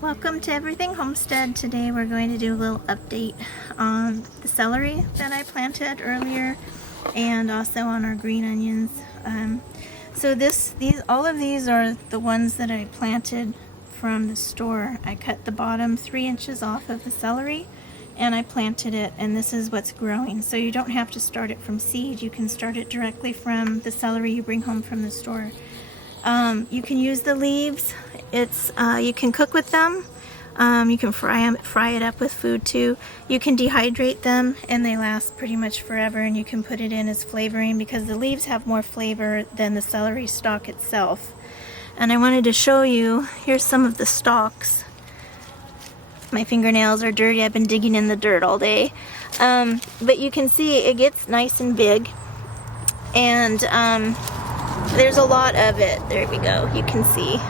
Welcome to Everything Homestead. Today we're going to do a little update on the celery that I planted earlier and also on our green onions. All of these are the ones that I planted from the store. I cut the bottom 3 inches off of the celery and I planted it, and this is what's growing. So you don't have to start it from seed. You can start it directly from the celery you bring home from the store. You can use the leaves. You can cook with them. You can fry it up with food too. You can dehydrate them and they last pretty much forever, and you can put it in as flavoring because the leaves have more flavor than the celery stalk itself. And I wanted to show you, here's some of the stalks. My fingernails are dirty. I've been digging in the dirt all day. But you can see it gets nice and big, and there's a lot of it. There we go. You can see.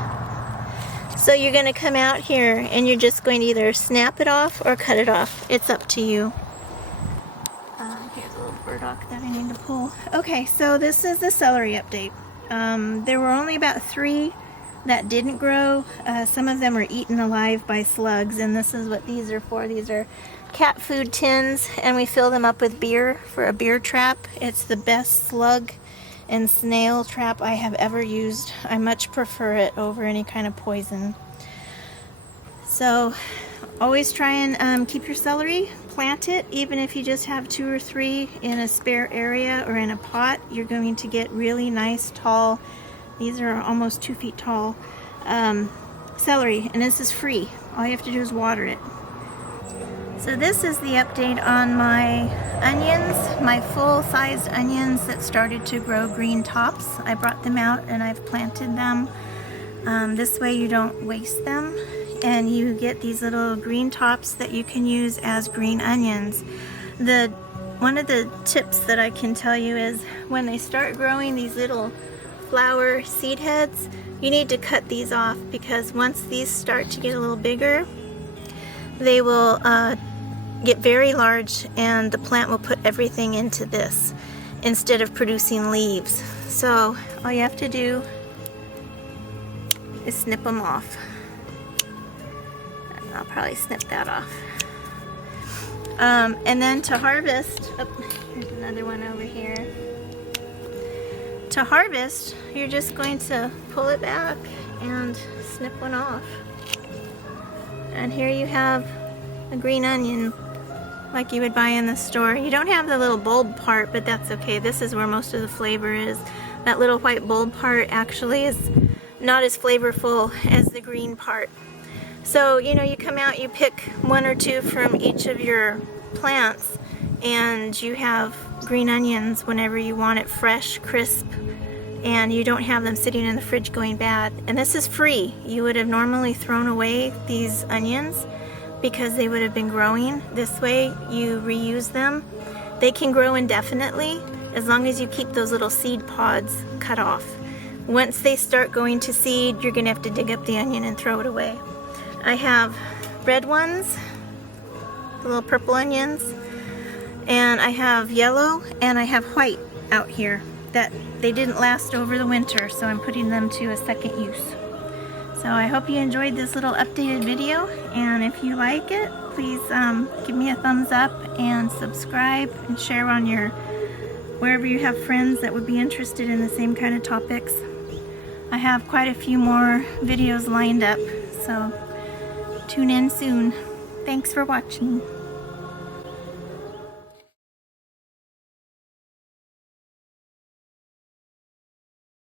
So you're going to come out here and you're just going to either snap it off or cut it off. It's up to you. Here's a little burdock that I need to pull. Okay, so this is the celery update. There were only about 3 that didn't grow. Some of them were eaten alive by slugs, and this is what these are for. These are cat food tins, and we fill them up with beer for a beer trap. It's the best slug and snail trap I have ever used. I much prefer it over any kind of poison. So always try and keep your celery, plant it, even if you just have 2 or 3 in a spare area or in a pot. You're going to get really nice tall, these are almost 2 feet tall, celery, and this is free. All you have to do is water it. So this is the update on my onions, my full-sized onions that started to grow green tops. I brought them out and I've planted them. This way you don't waste them, and you get these little green tops that you can use as green onions. One of the tips that I can tell you is when they start growing these little flower seed heads, you need to cut these off, because once these start to get a little bigger, they will get very large, and the plant will put everything into this instead of producing leaves. So all you have to do is snip them off. I'll probably snip that off. And then to harvest, here's another one over here. To harvest, you're just going to pull it back and snip one off. And here you have a green onion like you would buy in the store. You don't have the little bulb part, but that's okay. This is where most of the flavor is. That little white bulb part actually is not as flavorful as the green part. So, you know, you come out, you pick 1 or 2 from each of your plants, and you have green onions whenever you want it fresh, crisp, and you don't have them sitting in the fridge going bad. And this is free. You would have normally thrown away these onions because they would have been growing. This way you reuse them. They can grow indefinitely as long as you keep those little seed pods cut off. Once they start going to seed, you're gonna have to dig up the onion and throw it away. I have red ones, the little purple onions, and I have yellow and I have white out here that they didn't last over the winter, so I'm putting them to a second use. So I hope you enjoyed this little updated video, and if you like it, please give me a thumbs up and subscribe and share on wherever you have friends that would be interested in the same kind of topics. I have quite a few more videos lined up, so tune in soon. Thanks for watching.